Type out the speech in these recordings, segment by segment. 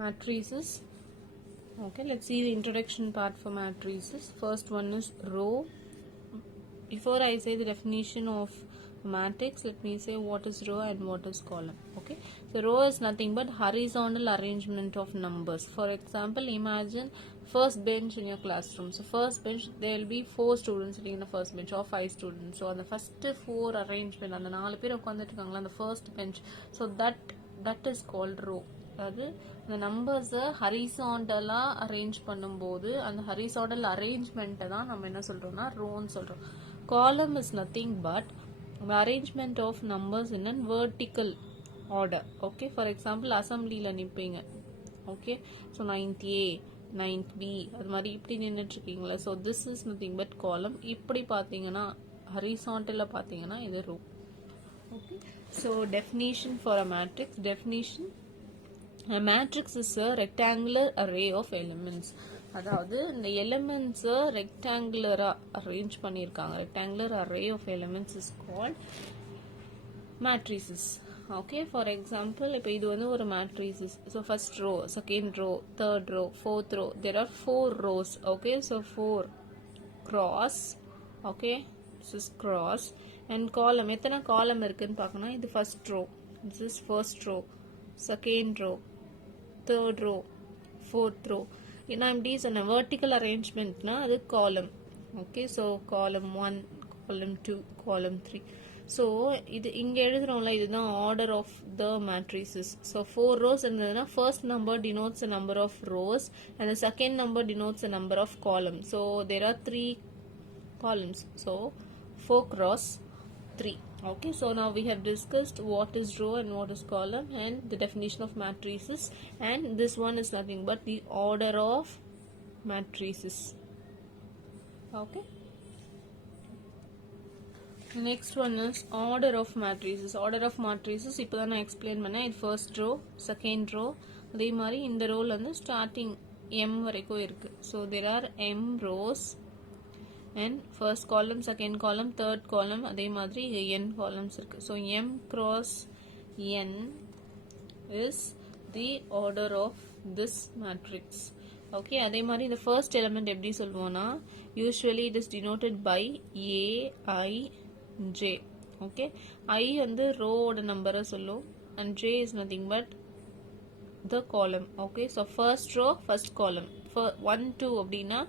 matrices. Okay, let's see the introduction part for matrices. First one is row. Before I say the definition of matrix, let me say what is row and what is column. Okay, so row is nothing but horizontal arrangement of numbers. For example, imagine first bench in your classroom. So first bench, there will be 4 students sitting in the first bench or 5 students. So on the first 4 arrangement, அந்த 4 பேர் உட்கார்ந்துட்டு அந்த first bench, so that is called row. அதாவது இந்த நம்பர்ஸை ஹரிசாண்டலா அரேஞ்ச் பண்ணும்போது அந்த ஹரிசாண்டல் அரேஞ்ச்மெண்ட்டை தான் நம்ம என்ன சொல்றோம்னா ரோன்னு சொல்றோம். Column is nothing but the arrangement of numbers in a vertical order. Okay, for example, assemblyல நிப்பீங்க. Okay, so 9th A, 9th B, அது மாதிரி இப்படி நின்னுட்டு இருக்கீங்களா. So this is nothing but column. இப்படி பார்த்தீங்கன்னா ஹரிசாண்டல்ல பார்த்தீங்கன்னா இது row. Okay, so definition for a matrix. Definition: a matrix is a rectangular array of elements. அதாவது இந்த எலிமெண்ட்ஸ் ரெக்டாங்குலரா அரேஞ்ச் பண்ணியிருக்காங்க. Rectangular array of elements is called matrices. Okay, for example இப்போ இது வந்து ஒரு matrices. So first row, second row, third row, fourth row, there are 4 rows. Okay, so 4 cross. Okay, this is cross. And column, எத்தனை column இருக்குன்னு பார்க்கணும். இது first row, this is first row, second row, third row, fourth row. ஏன்னா இப்படி சொன்ன வெர்டிக்கல் அரேஞ்ச்மெண்ட்னா அது காலம். ஓகே, ஸோ காலம் 1, காலம் 2, காலம் 3. ஸோ இது இங்கே எழுதுறோம்ல, இதுதான் order of the matrices. So 4 rows இருந்ததுன்னா first number denotes a number of rows and second number denotes a number of column. So there are 3 columns. So 4 cross 3. Okay, so now we have discussed what is row and what is column and the definition of matrices, and this one is nothing but the order of matrices. Okay, the next one is order of matrices. Order of matrices இப்போ தான் நான் எக்ஸ்பிளைன் பண்ணேன். இது first row, second row, அதே மாதிரி இந்த ரோல வந்து ஸ்டார்டிங் m வரைக்கும் இருக்கு. So there are m rows and first column, second column, third column, அதே மாதிரி n columns இருக்கு. So m cross n is the order of this matrix. Okay, அதே மாதிரி இந்த first element எப்படி சொல்லுவோம்னா usually it is denoted by a, I, j. Okay, I வந்து row ஓட நம்பரை சொல்லும் and j is nothing but the column. Okay, so first row, first column. 1 2 அப்படின்னா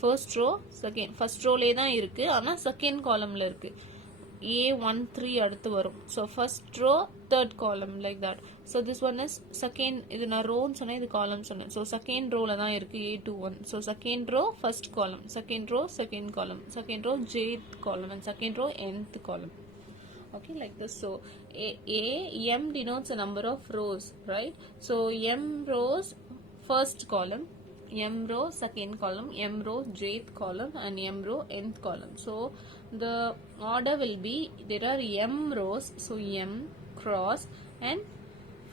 ஃபர்ஸ்ட் ரோ, செகண்ட் ஃபர்ஸ்ட் ரோலே தான் இருக்கு, ஆனால் செகண்ட் காலம்ல இருக்கு. A13 அடுத்து வரும். So first row, third column, like that. So this one is second. இது நான் ரோன்னு சொன்னேன், இது காலம் சொன்னேன். ஸோ செகண்ட் ரோல தான் இருக்கு A21. So second row, first column, second row, second column, second row, jth column, and second row, nth column. Okay, like this. So m denotes a number of rows, right? So m rows, first column, m row, second column, m row, jth column, and m row, nth column. So the order will be, there are m rows, so m cross and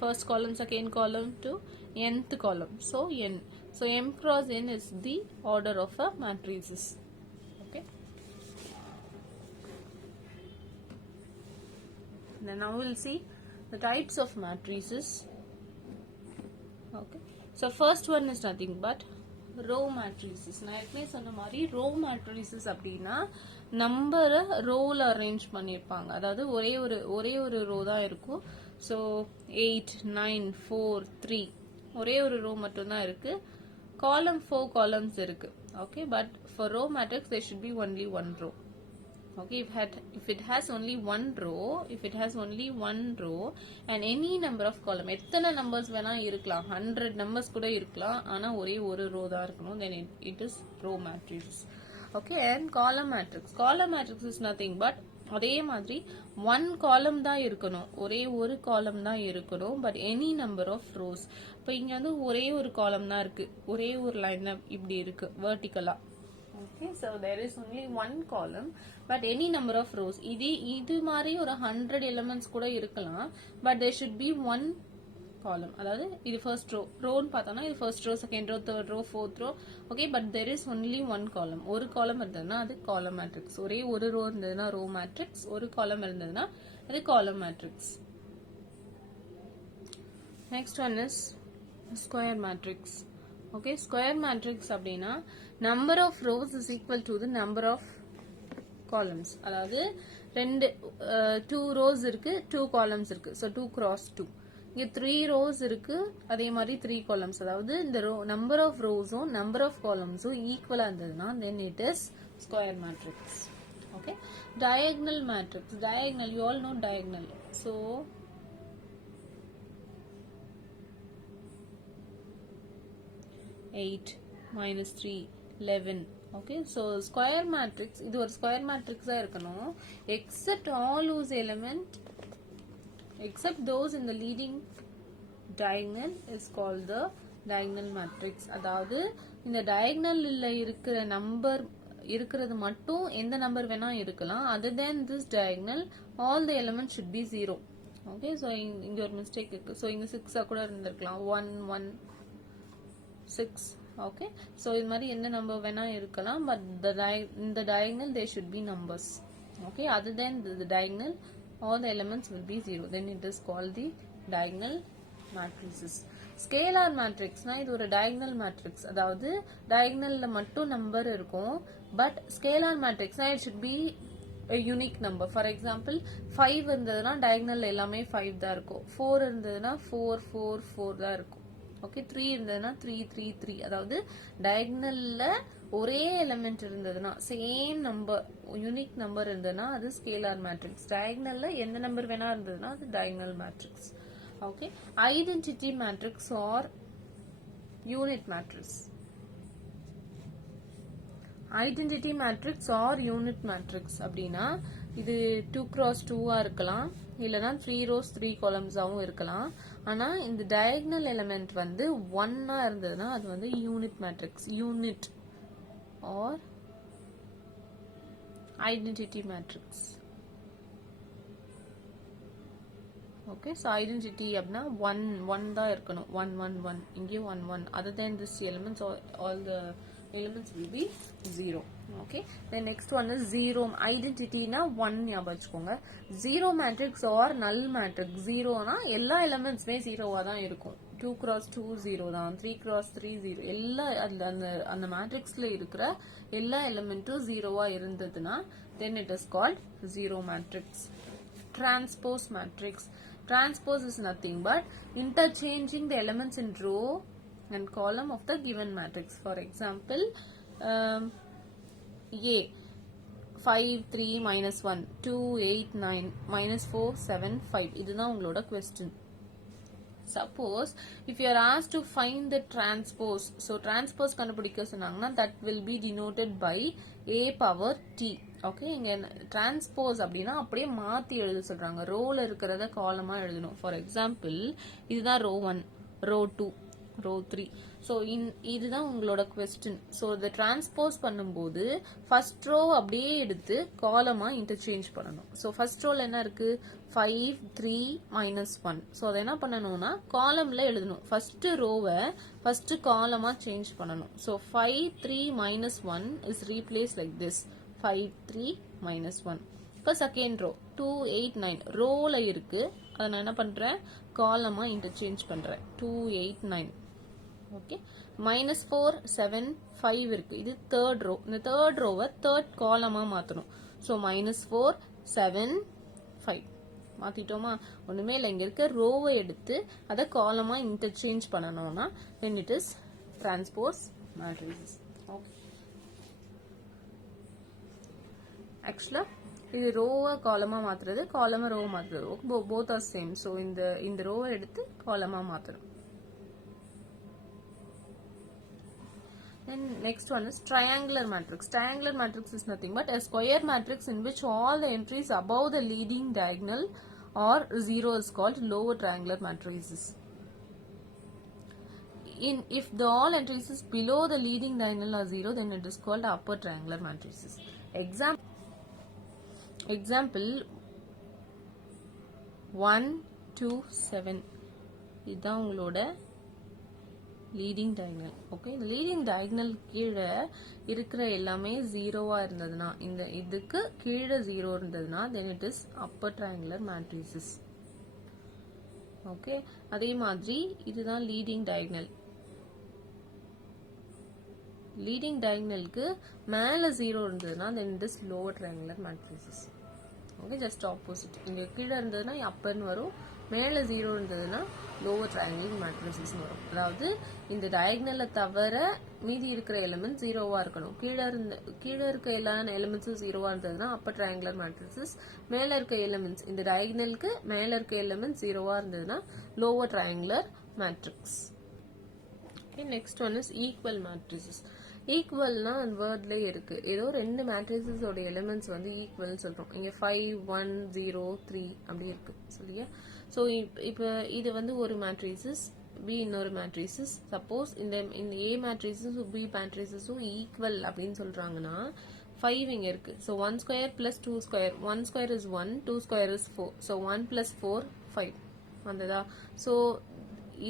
first column, second column to nth column, so n. So m cross n is the order of a matrices. Okay, then now we'll see the types of matrices. Okay, so first one is nothing but row matrices. நான் ஏற்கனவே சொன்ன மாதிரி row matrices அப்படின்னா நம்பரை ரோல அரேஞ்ச் பண்ணியிருப்பாங்க. அதாவது ஒரே ஒரு ரோ தான் இருக்கும். ஸோ 8 9 4 3 ஒரே ஒரு ரோ மட்டும்தான் இருக்கு. காலம் 4 columns இருக்கு. Okay, but for row matrix there should be only one row. Okay, if it has only one row and any number of column, எத்தனை நம்பர்ஸ் வேணா இருக்கலாம், 100 numbers கூட இருக்கலாம், ஆனா ஒரே ஒரு ரோ தான் இருக்கணும், then it is row matrix. Okay, and column matrix is nothing but அதே மாதிரி one column தான் இருக்கணும், ஒரே ஒரு column தான் இருக்கணும், but any number of rows. இப்போ இங்க வந்து ஒரே ஒரு column தான் இருக்கு, ஒரே ஒரு லைன் இப்படி இருக்கு vertically. Okay, so there is only one column but any number of rows. இது மாதிரி ஒரு 100 elements கூட இருக்கலாம், but there should be one column. அதாவது இது first row, ரோன்னு பார்த்தோம்னா இது first row, second row, third row, fourth row. Okay, but there is only one column. ஒரு column இருந்ததுன்னா அது column matrix. ஒரே ஒரு row இருந்ததுன்னா row matrix, ஒரு column இருந்ததுன்னா அது column matrix. Next one is square matrix. Okay, square matrix அப்படின்னா number of rows is equal to the number of columns. அதாவது ரெண்டு 2 ரோஸ் இருக்கு, 2 காலம்ஸ் இருக்கு. So 2 cross 2. இங்க 3 ரோஸ் இருக்கு, அதே மாதிரி 3 காலம்ஸ். அதாவது இந்த நம்பர் ஆஃப் ரோஸும் நம்பர் ஆஃப் காலம்ஸும் ஈக்குவலா இருந்ததுன்னா then it is square matrix. Okay, diagonal matrix. Diagonal, you all know diagonal. So 8 minus 3 11. Okay, so square matrix, இது ஒரு square matrix ஆ இருக்கணும் except all whose element except those in the leading diagonal is called the diagonal matrix. அதாவது இந்த diagonalல இருக்கிற நம்பர் இருக்கிறது மட்டும் எந்த நம்பர் வேணா இருக்கலாம். other than this diagonal all the elements should be 0. okay, so இங்க ஒரு மிஸ்டேக் இருக்கு. so இங்க 6 கூட இருந்திருக்கலாம், 1 1 6. okay, so இது மாதிரி என்ன நம்பர் வேணா இருக்கலாம், but in the diagonal there should be numbers. okay, other than the diagonal all the elements will be 0, then it is called the diagonal matrices. Scalar மேட்ரிக்ஸ்னா இது ஒரு டயகனல் மேட்ரிக்ஸ். அதாவது டயகனல்ல மட்டும் நம்பர் இருக்கும், பட் ஸ்கேலார் மேட்ரிக்ஸ்னா it should be a unique number. For example 5 இருந்ததுன்னா டயகனல்ல எல்லாமே 5 தான் இருக்கும். 4 இருந்ததுன்னா 4 4 4 தான் இருக்கும். ஓகே, 3 இருந்ததுன்னா 3 3 3. அதாவது டயகனல்ல ஒரே எலிமெண்ட் இருந்ததுன்னா சேம் நம்பர் யூனிக் நம்பர் இருந்ததுன்னா அது ஸ்கேலார் மேட்ரிக்ஸ். டயகனல்ல எந்த நம்பர் வேணா இருந்ததுன்னா அது diagonal matrix. okay, identity matrix or unit matrix. identity matrix or unit matrix அப்படின்னா இது 2 cross 2 இருக்கலாம், இல்லனா 3 rows 3 columns ஆவும் இருக்கலாம். ஆனா இந்த diagonal element வந்து 1 இருந்ததுன்னா அது வந்து unit matrix. unit or identity matrix. okay, so identity அப்படினா 1 1 தான் இருக்கணும், 1 1 1. இங்கே 1 1. other than this elements all the elements will be 0. okay, then next one is zero. identity னா 1 ஞாபகம் வச்சுக்கோங்க. zero matrix or null matrix. zero னா எல்லா எலிமெண்ட்ஸ்மே 0 ஆ தான் இருக்கும். 2 cross 2 0 தான், 3 cross 3 0. எல்லா அந்த மேட்ரிக்ஸ்ல இருக்கிற எல்லா எலிமெண்ட்டும் 0 ஆ இருந்ததுன்னா then it is called zero matrix. transpose matrix. Transpose is nothing but interchanging the elements in row and column of the given matrix. For example, A 5 3 minus 1 2 8 9 minus 4 7 5. இதுதான் உங்களோட question. Suppose if you are asked to find the transpose, so transpose கண்டுபிடிக்க சொன்னாங்கன்னா that will be denoted by a power t. Okay, இங்க டிரான்ஸ்போஸ் அப்படின்னா அப்படியே மாத்தி எழுத சொல்றாங்க. ரோல இருக்கிறத காலமா எழுதணும். ஃபார் எக்ஸாம்பிள் இதுதான் ரோ 1, ரோ 2, ரோ 3. ஸோ இதுதான் உங்களோட கொஸ்டின். ஸோ இதை டிரான்ஸ்போஸ் பண்ணும்போது ஃபர்ஸ்ட் ரோ அப்படியே எடுத்து காலமா இன்டர்சேஞ்ச் பண்ணணும். ஸோ ஃபர்ஸ்ட் ரோல என்ன இருக்கு, 5 3 minus 1. ஸோ அதை என்ன பண்ணணும்னா காலம்ல எழுதணும். ஃபர்ஸ்ட் ரோவை ஃபர்ஸ்ட் காலமா சேஞ்ச் பண்ணணும். ஸோ 5 3 minus 1 is replaced like this. 5 3 minus 1. இப்போ செகண்ட் ரோ 2 8 9 ரோல இருக்கு, அதை நான் என்ன பண்றேன் காலமா இன்டர்சேஞ்ச் பண்றேன். 2 8 9. ஓகே, minus 4 7 5 இருக்கு, இது தேர்ட் ரோ. இந்த தேர்ட் ரோவை தேர்ட் காலமா மாத்தணும். ஸோ minus 4 7 5 மாத்திட்டோமா? ஒண்ணுமே இல்லை, இங்க இருக்க ரோவை எடுத்து அதை காலமா இன்டர்சேஞ்ச் பண்ணணும்னா then it is transpose matrices. Okay, ஆக்சுவலா இது ரோவை காலமா மாத்துறது, காலமா ரோவை மாத்துறது, both are same. ஸோ இந்த ரோவை எடுத்து காலமா மாத்தணும். Then next one is triangular matrix. Triangular matrix is nothing but a square matrix in which all the entries above the leading diagonal are 0 is called lower triangular matrices. If the all entries is below the leading diagonal are 0, then it is called upper triangular matrices. Example 1 2 7. இதுதான் உங்களோட leading diagonal. Okay, இந்த leading diagonal கீழே இருக்கிற எல்லாமே 0வா இருந்ததுன்னா, இந்த இதுக்கு கீழே 0 இருந்ததுன்னா then it is upper triangular matrices. Okay, அதே மாதிரி இதுதான் லீடிங் டயகனல். லீடிங் டயகனலுக்கு மேல 0 இருந்ததுன்னா then this lower triangular matrices. Okay, just opposite. இங்க கீழே இருந்ததுன்னா அப்பர்னு வரும், மேல 0 இருந்ததுன்னா லோவர் ட்ரையாங்கிள் மேட்ரிசஸ் வரும். அதாவது இந்த டயகனலை தவிர மீதி இருக்கிற எலிமெண்ட் 0வா இருக்கணும். கீழே இருக்க எல்லா எலிமெண்ட்ஸும் 0வா இருந்ததுன்னா அப்பர் ட்ரையாங்குலர் மேட்ரிசஸ். மேல இருக்க எலிமெண்ட்ஸ் இந்த டயகனலுக்கு மேல இருக்க எலிமெண்ட் 0வா இருந்ததுன்னா lower triangular matrix. Next one is equal matrices. ஈக்குவல்னா அந்த வேர்ட்லயே இருக்கு, ஏதோ ரெண்டு மேட்ரிசஸோட எலிமெண்ட்ஸ் வந்து ஈக்குவல்னு சொல்றோம். இங்க 5 1 0 3 அப்படி இருக்கு சொல்லியா. ஸோ இப்போ இது வந்து ஒரு மேட்ரிசஸ், பி இன்னொரு மேட்ரிசஸ். சப்போஸ் இந்த ஏ மேட்ரிசஸும் பி மேட்ரிசஸும் ஈக்குவல் அப்படின்னு சொல்றாங்கன்னா 5 இங்க இருக்கு. ஸோ 1 ஸ்கொயர் பிளஸ் 2 ஸ்கொயர், 1 ஸ்கொயர் இஸ் 1, 2 ஸ்கொயர் இஸ் 4. ஸோ 1 பிளஸ் 4 5 வந்ததா. ஸோ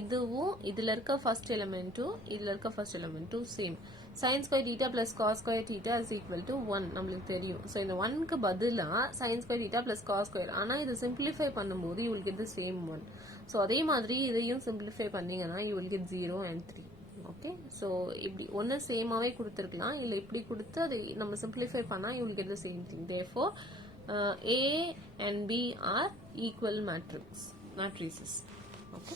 இதுவும் இதுல இருக்க ஃபர்ஸ்ட் எலிமெண்ட்டும் இதுல இருக்க ஃபர்ஸ்ட் எலிமெண்ட்டும் same. sin square theta plus cos square theta is equal to 1 நம்மளுக்கு தெரியும். ஸோ இந்த 1க்கு பதிலா sin square theta plus cos square, ஆனா இது சிம்பிளிஃபை பண்ணும்போது you will get the same 1. ஸோ அதே மாதிரி இதையும் சிம்பிளிஃபை பண்ணீங்கன்னா you will get 0 and 3. ஓகே, ஸோ இப்படி ஒன்று சேமாவே கொடுத்துருக்கலாம், இல்லை இப்படி கொடுத்து அதை நம்ம சிம்பிளிஃபை பண்ணா you will get the same thing. Therefore A and B are equal matrices. Okay,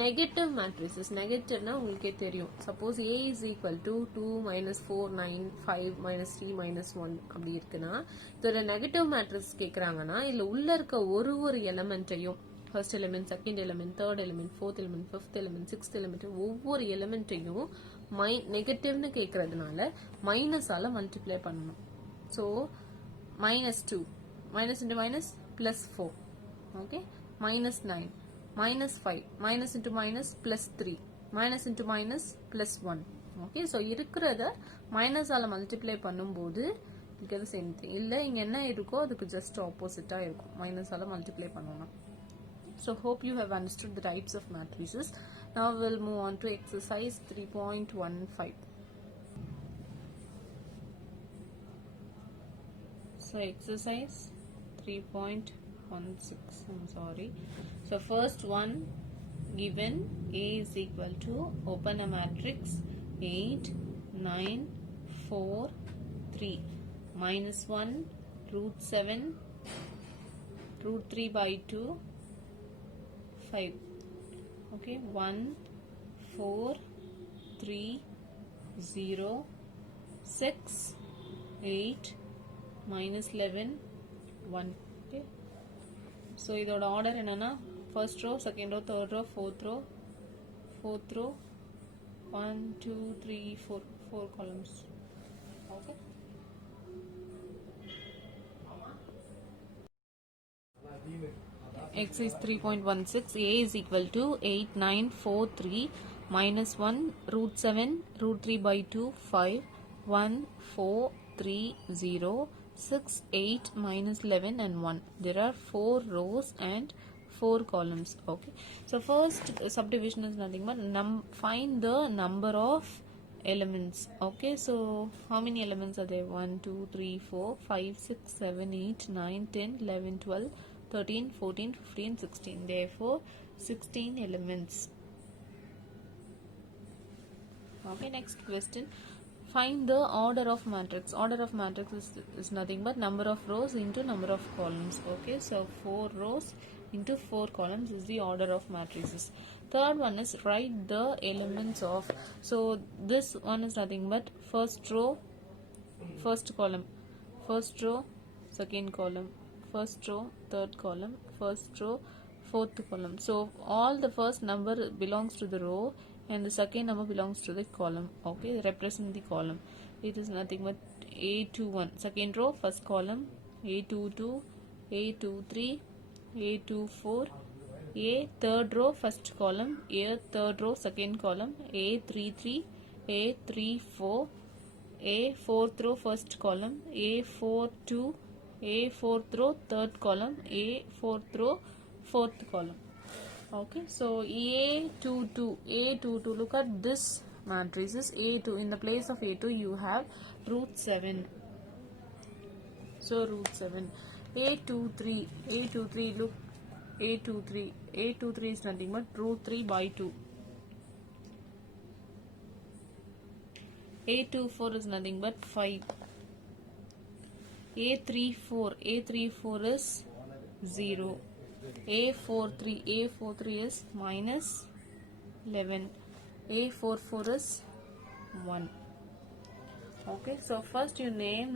negative matrices. நெகட்டிவ்னா உங்களுக்கே தெரியும். Suppose A is equal to 2 minus 4 9 5 minus 3 minus 1 அப்படி இருக்குன்னா இதோட நெகட்டிவ் மேட்ரிக்ஸ் கேட்குறாங்கன்னா இல்லை உள்ள இருக்க ஒரு எலிமெண்ட்டையும், first element, second element, third element, fourth element, fifth element, sixth element, ஒவ்வொரு எலிமெண்ட்டையும் நெகட்டிவ்னு கேட்கறதுனால மைனஸால மல்டிப்ளை பண்ணணும். So -2 minus into minus plus 4. Okay, -9 minus 5, minus into minus plus 3, minus into minus plus 1. Okay, so இருக்கிறத மைனஸால மல்டிப்ளை பண்ணும்போது இருக்கிறது சேம் திங். இல்லை இங்க என்ன இருக்கோ அதுக்கு ஜஸ்ட் ஆப்போசிட்டா இருக்கும் மைனஸால மல்டிப்ளை பண்ணணும். So hope you have understood the types of matrices. Now we'll move on to exercise 3.15. So exercise 3.16, I'm sorry. So first one, given A is equal to, open a matrix 8 9 4 3 minus 1 root 7 root 3 by 2 5. Okay, 1 4 3 0 6 8 minus 11 1. Okay, so இதோட ஆர்டர் என்னன்னா first row, second row, third row, fourth row 1 2 3 4 columns. Okay, exercise 3.16. A is equal to 8 9 4 3 minus 1 root 7 root 3 by 2 5 1 4 3 0 6 8 minus 11 and 1. There are 4 rows and 4 columns. Okay, so first subdivision is nothing but find the number of elements. Okay, so how many elements are there? 1 2 3 4 5 6 7 8 9 10 11 12 13 14 15 16. Therefore 16 elements. Okay, next question, find the order of matrix. Order of matrix is nothing but number of rows into number of columns. Okay, so 4 rows into 4 columns is the order of matrices. Third one is write the elements of. So this one is nothing but first row, first column, first row, second column, first row, third column, first row, fourth column. So all the first number belongs to the row and the second number belongs to the column. Okay, represent the column. It is nothing but A21 second row first column, A22, A23, A24, A third row first column, A third row second column, A33, A34, A fourth row first column, A42, A fourth row third column, A fourth row fourth column. Okay, so A22, look at this matrices. A2, in the place of A2 you have root 7. So root 7. A23, look, A23. A23 is nothing but root 3 by 2. A24 is nothing but 5. A34 is 0. A43 is minus 11. A44 is 1. Okay, so first you name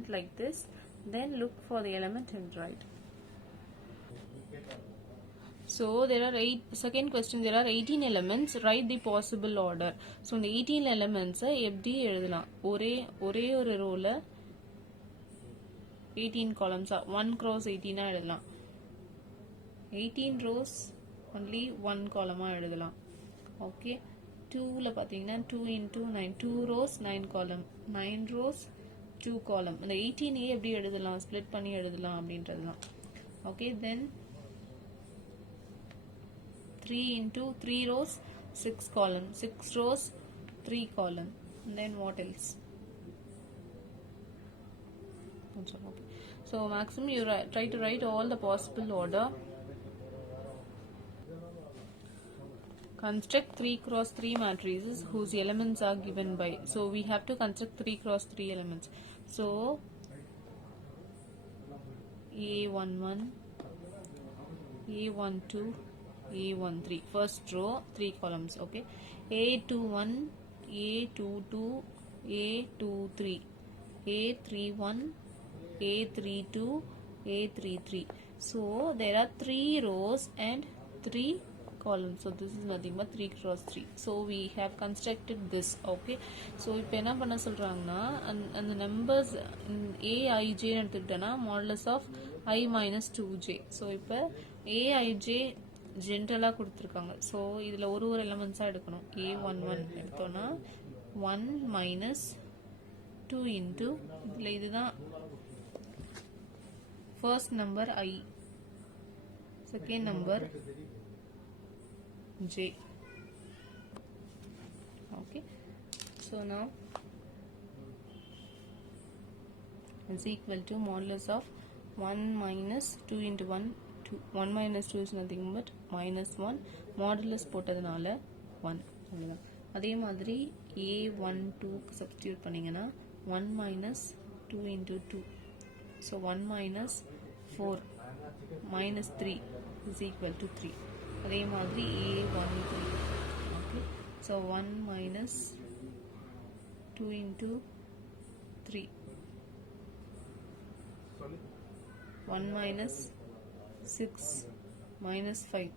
it like this, then look for the element and write. So there are second question, there are 18 elements, write the possible order. So இந்த 18 elements எப்படி எழுதலாம், ஒரே ஒரு ரோல 18 columns 1 cross 18 எழுதலாம். 18 rows only 1 column எழுதலாம். ஓகே, 2ல பார்த்தீங்கன்னா 2 into 9, 2 rows 9 column, 9 rows 2 column. இந்த 18 எப்படி எழுதலாம், ஸ்ப்ளிட் பண்ணி எழுதலாம் அப்படின்றதுதான். ஓகே, then 3 into 3 rows 6 column, 6 rows 3 column. And then what else? Okay. So maximum you try to write all the possible order. Construct 3 cross 3 matrices whose elements are given by. So we have to construct 3 cross 3 elements. So A11, A12, A13, first row 3 columns. Okay, A21, A22, A23, A31, A32, A33. So there are 3 rows and 3 columns. So this is nothing but 3 cross 3. So we have constructed this. Okay, so இப்போ என்ன பண்ண சொல்றாங்கன்னா, அந்த numbers aij எடுத்துக்கிட்டேன்னா modulus of I minus 2j. So இப்போ aij ஜென்ரலாக கொடுத்துருக்காங்க. ஸோ இதில் ஒரு எலமெண்ட்ஸாக எடுக்கணும். A11 எடுத்தோன்னா 1 minus 2 into இதில் இதுதான் first number I, second number J. Okay, so now is equal to modulus of 1 minus 2 into 1, 1 minus 2 is nothing but minus 1, modulus போட்டதுனால 1. அவ்வளவுதான். அதே மாதிரி A12 substitute பண்ணீங்கன்னா 1 minus 2 into 2, so 1 minus 4 minus 3 is equal to 3. அதே மாதிரி A13. Okay, so 1 minus 2 into 3, 1 minus 6 minus 5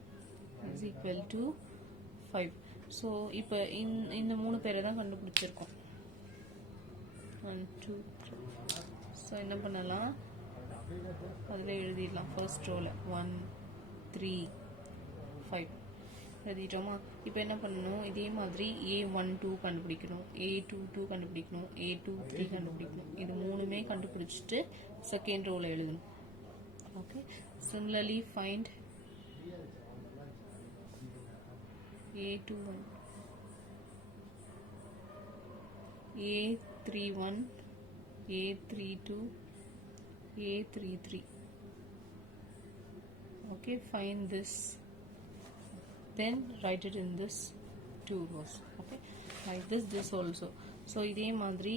is equal to 5. So இப்போ இந்த மூணு பேரை தான் கண்டுபிடிச்சிருக்கோம். 1 2 3. ஸோ என்ன பண்ணலாம், அதில் எழுதிடலாம். ஃபர்ஸ்ட் ரோவில் 1 3 5 எழுதிட்டோமா. இப்போ என்ன பண்ணணும், இதே மாதிரி A12 கண்டுபிடிக்கணும், A22 கண்டுபிடிக்கணும், A23 கண்டுபிடிக்கணும். இது மூணுமே கண்டுபிடிச்சிட்டு செகண்ட் ரோவில் எழுதணும். Okay, similarly find A21, A31, A32, A33. Okay, find this, then write it in this 2 rows. Okay, like this also. So இதே மாதிரி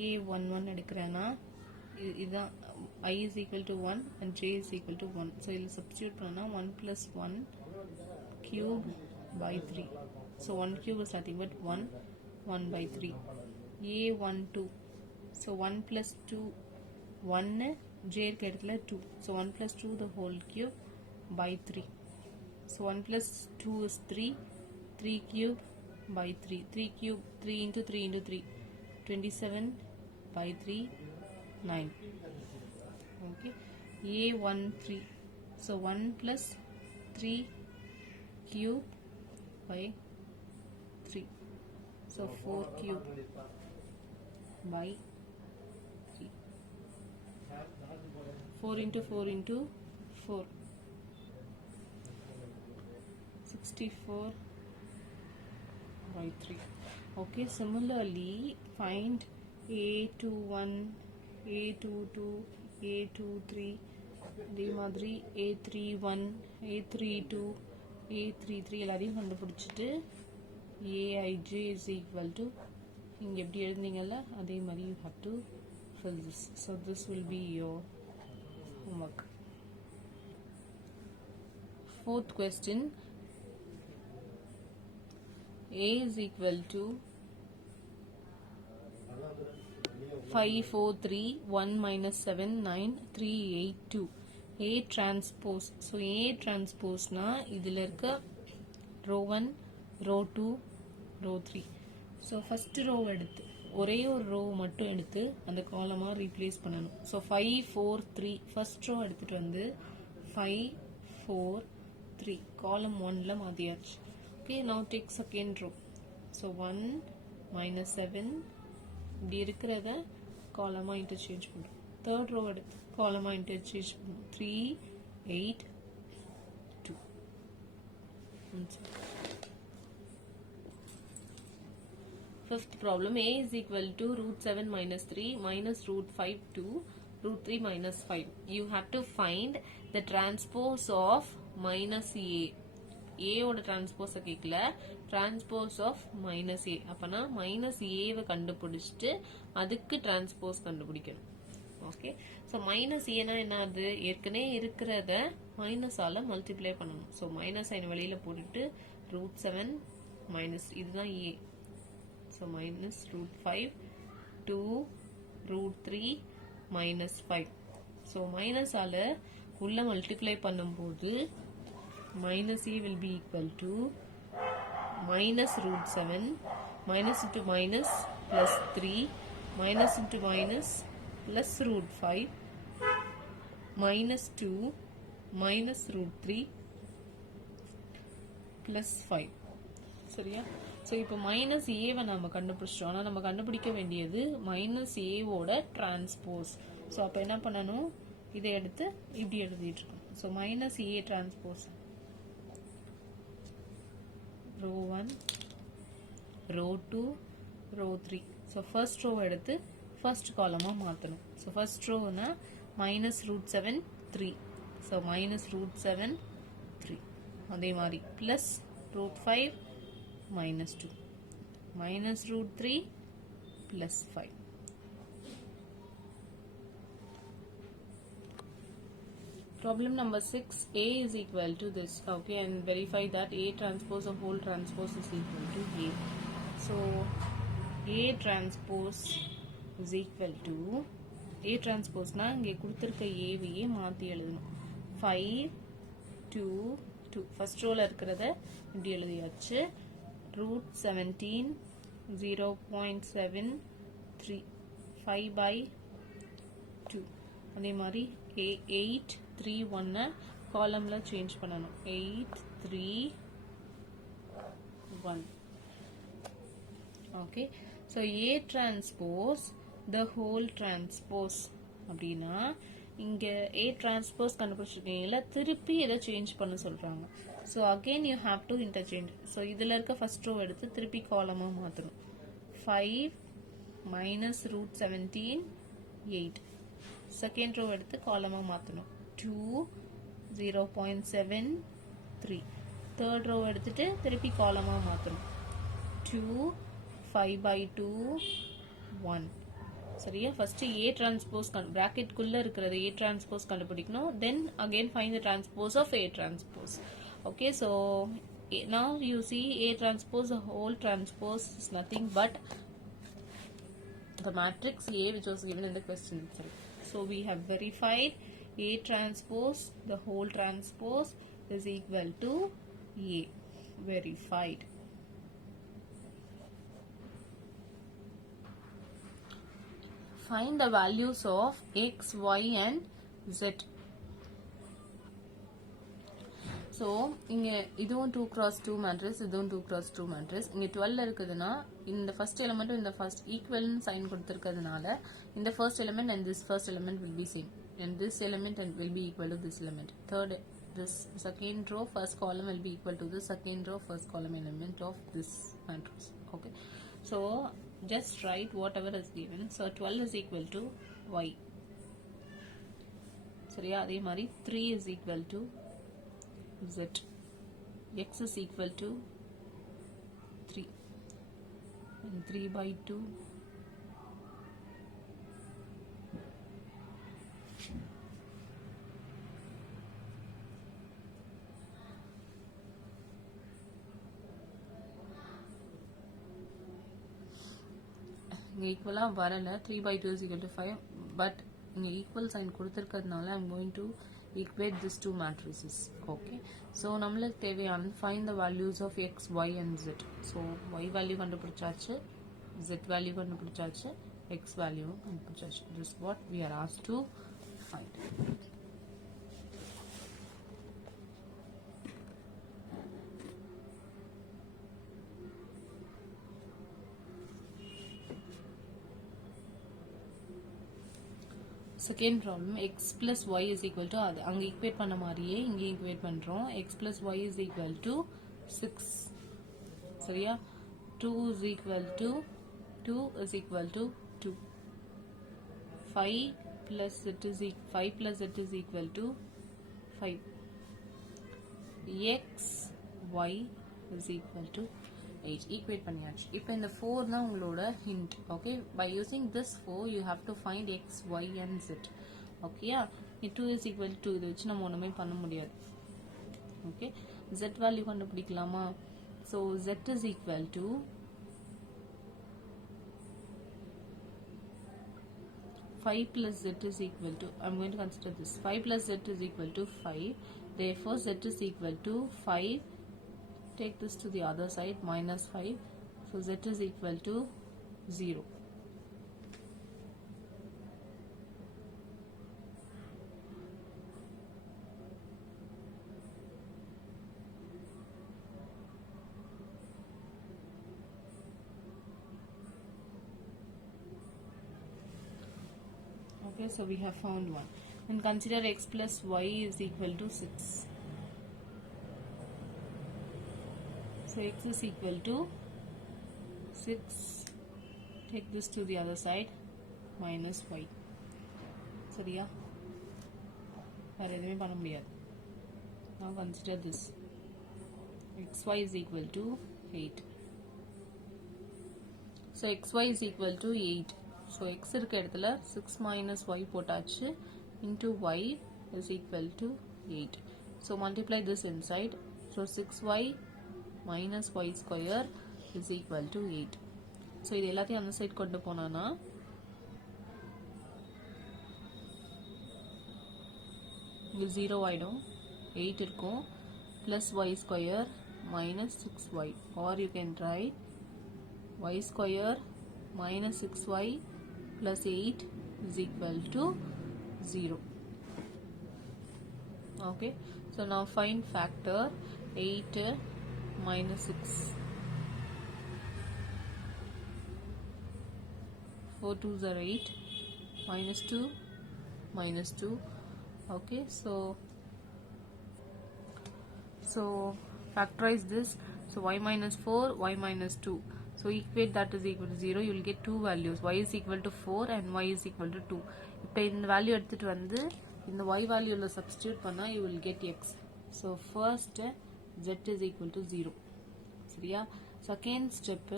A11 எடுக்கிறேன்னா இதுதான் I is equal to 1 and J is equal to 1. So இதில் substitute பண்ணா 1 plus 1 cube by 3. So 1 cube is nothing but 1 by 3. A12, so 1 plus 2, 1 J இருக்க இடத்துல 2, so 1 plus 2 the whole cube by 3. So 1 plus 2 is 3, 3 cube by 3, 3 cube, 3 into 3 into 3, 27 by 3, 9. Okay, A13, so 1 plus 3 cube by 3, so 4 cube by 3, 4 into 4 into 4, 64 by 3. Okay, similarly find A21, A22, A23, அதே மாதிரி A31 A32 A33 எல்லாரையும் கண்டுபிடிச்சிட்டு Aij is equal to இங்க எப்படி எழுதுனீங்கல்ல அதே மாதிரி you have to fill this. So this will be your homework. Fourth question, A is equal to 5 4 3 1 minus 7 9 3 8 2. A transpose. So A transpose na இதில் இருக்க row 1 row 2 row 3. So first row எடுத்து ஒரே ஒரு row மட்டும் எடுத்து அந்த காலமாக ரீப்ளேஸ் பண்ணணும். ஸோ 5 4 3 ஃபர்ஸ்ட் row எடுத்துட்டு வந்து 5 4 3 காலம் 1ல மாற்றியாச்சு. Okay, now take second row. ஸோ 1 minus 7 இப்படி இருக்கிறத காலமாக இன்டர்சேஞ்ச் பண்ணுறோம். தேர்ட் row எடுத்து காலமாக இன்டர்சேஞ்ச் பண்ணுறோம். 3 8 2. Fifth problem, A is equal to root 7 minus 3 minus root 5 to root 3 minus 5. You have to find the transpose of minus A. A ஓட transpose கேக்கல, transpose of minus A. அப்பனா minus A வை கண்டுபிடிச்சிட்டு அதுக்கு transpose கண்டுபிடிக்கணும். ஓகே, ஸோ மைனஸ் ஏனா என்ன, அது ஏற்கனவே இருக்கிறத மைனஸால மல்டிப்ளை பண்ணணும். ஸோ மைனஸ் சைன் வெளியில போட்டுட்டு ரூட் 7 மைனஸ் இதுதான் ஏ. So minus root 5 to root 3 minus 5. So minus ஆல உள்ள multiply பண்ணும்போது minus a will be equal to minus root 7 minus into minus plus 3 minus into minus plus root 5 minus 2 minus root 3 plus 5. சரியா? ஸோ இப்போ மைனஸ் ஏவை நம்ம கண்டுபிடிச்சிட்டோம். ஆனால் நம்ம கண்டுபிடிக்க வேண்டியது மைனஸ் ஏவோட டிரான்ஸ்போஸ். ஸோ அப்போ என்ன பண்ணணும், இதை எடுத்து இப்படி எழுதிட்டு இருக்கோம். So minus A transpose row 1 row 2 row 3. So first row எடுத்து ஃபர்ஸ்ட் காலமாக மாற்றணும். ஸோ ஃபர்ஸ்ட் ரோனா minus root 7 3. So minus root 7 3. அதே மாதிரி plus root 5 minus 2 minus root 3 plus 5. Problem number 6, A is equal to this. Okay, and verify that A transpose of whole transpose is equal to A. So A transpose is equal to A transpose na இங்கே கொடுத்திருக்க ஏவையே மாற்றி எழுதணும். 5 2 2 ஃபர்ஸ்ட் ரோல இருக்கிறத இப்படி எழுதியாச்சு. root 17 0.73 5 by 2. அதே மாதிரி 8 3 1 காலம்ல சேஞ்ச் பண்ணணும். 8 3 1. Okay, so A transpose the whole transpose அப்படின்னா இங்க A transpose கண்டுபிடிச்சிருக்கீங்களா, திருப்பி இதை சேஞ்ச் பண்ண சொல்றாங்க. So again you have to interchange. So இதில் இருக்க ஃபர்ஸ்ட் ரோ எடுத்து திருப்பி காலமாக மாற்றணும். 5 மைனஸ் ரூட் 17 8. செகண்ட் ரோ எடுத்து காலமாக மாற்றணும். 2 0.73. தேர்ட் ரோ எடுத்துட்டு திருப்பி காலமாக மாற்றணும். 2 5 by 2 1. சரியா? ஃபர்ஸ்ட் A transpose பிராக்கெட்குள்ள இருக்கிறது A transpose கண்டுபிடிக்கணும். Then again find the transpose of A transpose. Okay, so now you see A transpose, the whole transpose is nothing but the matrix A which was given in the question itself. So we have verified A transpose, the whole transpose is equal to A. Verified. Find the values of X, Y and Z. So இங்கே இதுவும் 2x2 matrix, இதுவும் 2x2 matrix. இங்கே 12 இருக்குதுன்னா இந்த ஃபர்ஸ்ட் எலிமெண்ட்டும் இந்த ஃபர்ஸ்ட் ஈக்குவல்னு சைன் கொடுத்துருக்கிறதுனால இந்த first element and this first element will be same and this element and will be equal to this element. Third, this second row first column will be equal to the second row first column element of this matrix. Okay, so just write whatever is given. So 12 is equal to y. சரியா? அதே மாதிரி 3 is equal to z, x is equal to 3 and 3 by 2 இங்கே ஈக்குவலாக வரலை. 3 by 2 is equal to 5, but இங்கே equal sign கொடுத்துருக்கிறதுனால I'm going to equate these two matrices. Okay, so நம்மளுக்கு தேவையான find the values of x, y and z. So y value கண்டுபிடிச்சாச்சு, z value கண்டுபிடிச்சாச்சு, x value கண்டுபிடிச்சாச்சு. This is what we are asked to find. Second problem, x plus y is equal to அது அங்க equate பண்ண மாதிரியே இங்கே equate பண்றோம். x plus y is equal to 6. சரியா? 2 is equal to 2 is equal to 2. 5 plus z is equal to 5. x y is equal to 8. equate பண்ணியாச்சு. இப்போ இந்த 4 தான் உங்களோட hint. Okay, by using this 4 you have to find x, y and z. ஓகேயா? 2 is equal to இது வச்சு நம்ம ஒண்ணுமே பண்ண முடியாது. ஓகே, z வேல்யூ கண்டுபிடிக்கலாமா? so z is equal to 5 plus z is equal to, I'm going to consider this, 5 plus z is equal to 5. Therefore z is equal to 5. Take this to the other side, minus 5. So z is equal to 0. Okay, so we have found one. And consider x plus y is equal to 6. So x is equal to 6. Take this to the other side, minus y. சரியா? வேற எதுவுமே பண்ண முடியாது. Now consider this. xy is equal to 8. So xy is equal to 8. So x இருக்க இடத்துல 6 minus y போட்டாச்சு, into y is equal to 8. So multiply this inside. So 6y minus y square is equal to 8. So இது எல்லாத்தையும் அந்த சைடு கொண்டு போனானா இங்க 0 ஆயிடும், 8 இருக்கும், plus y square minus 6y, or you can write y square minus 6y plus 8 is equal to 0. Okay, so now find factor 8 minus 6. 4 2s are 8, minus 2, minus 2. Okay, so factorize this. So y minus 4, y minus 2. So equate that is equal to 0. You will get two values. Y is equal to 4 and y is equal to 2. இப்போ இந்த வேல்யூ எடுத்துட்டு வந்து இந்த y வேல்யூல சப்ஸ்டிட்யூட் பண்ணா you will get x. So first z is equal to 0. சரியா? Second step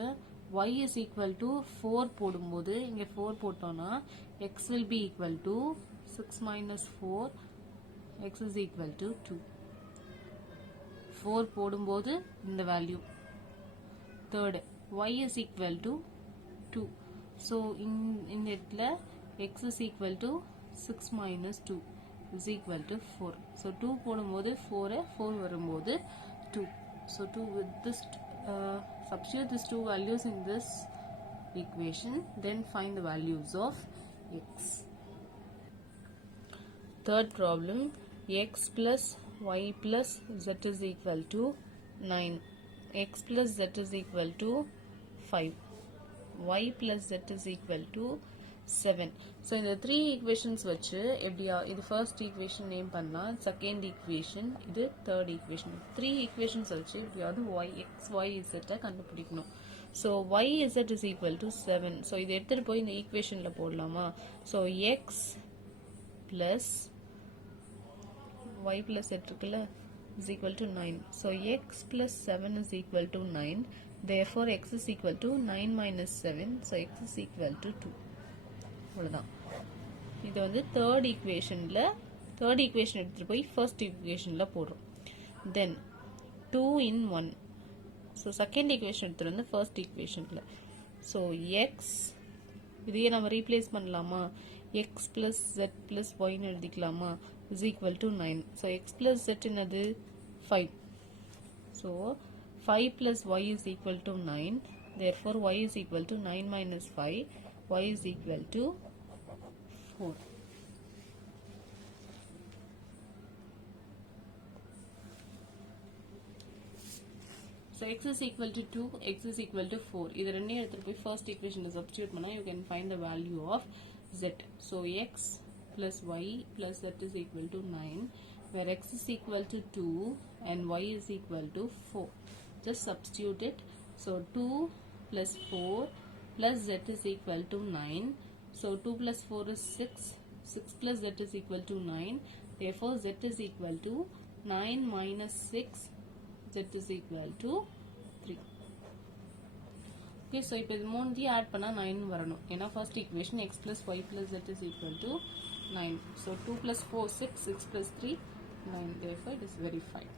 y is equal to 4 போடும்போது இங்க 4 போட்டோம்னா x will be equal to 6 minus 4, x is equal to 2. 4 போடும்போது இந்த value. third y is equal to 2. So in இடத்துல x is equal to 6 minus 2 is equal to 4. So 2 போடும்போது 4 வரும்போது 2. So 2 with this substitute these two values in this equation, then find the values of x. Third problem, x plus y plus z is equal to 9. X plus z is equal to 5. Y plus z is equal to 7. So இந்த 3 equations வச்சு எப்படியா இது first equation name பண்ணா, second equation இது third equation. 3 equations வச்சு எப்படியாவது y x y z கண்டுபிடிக்கணும். So y z is equal to 7. So இது எடுத்துட்டு போய் இந்த equationல போடலாமா? So x plus y plus z இருக்குல்ல is equal to 9. So x plus 7 is equal to 9. Therefore x is equal to 9 minus 7. So x is equal to 2. அவ்வளவுதான். இது வந்து third equationல எடுத்துட்டு போய் first equationல போடுறோம். Then 2 in 1. So second equation எடுத்துட்டு வந்து first equationல. So x இதையே நம்ம replace பண்ணலாமா? x plus z plus y ன்னு எழுதிக்கலாமா? is equal to 9. So x plus z என்னது 5. So 5 plus y is equal to 9. Therefore y is equal to 9 minus 5. Y is equal to 4. So x is equal to 2, x is equal to 4. இது ரெண்டையும் எடுத்துட்டு போய் first equation substitute பண்ணா you can find the value of z. So x plus y plus z is equal to 9, where x is equal to 2 and y is equal to 4. Just substitute it. So 2 plus 4 plus z is equal to 9. So 2 plus 4 is 6. 6 plus z is equal to 9. Therefore z is equal to 9 minus 6. Z is equal to 3. Okay, so இப்போ இது மூணுத்தையும் ஆட் பண்ணா 9 வரணும். ஏன்னா first equation x plus y plus z is equal to 9. So 2 plus 4 6, 6 plus 3 9. Therefore it is verified.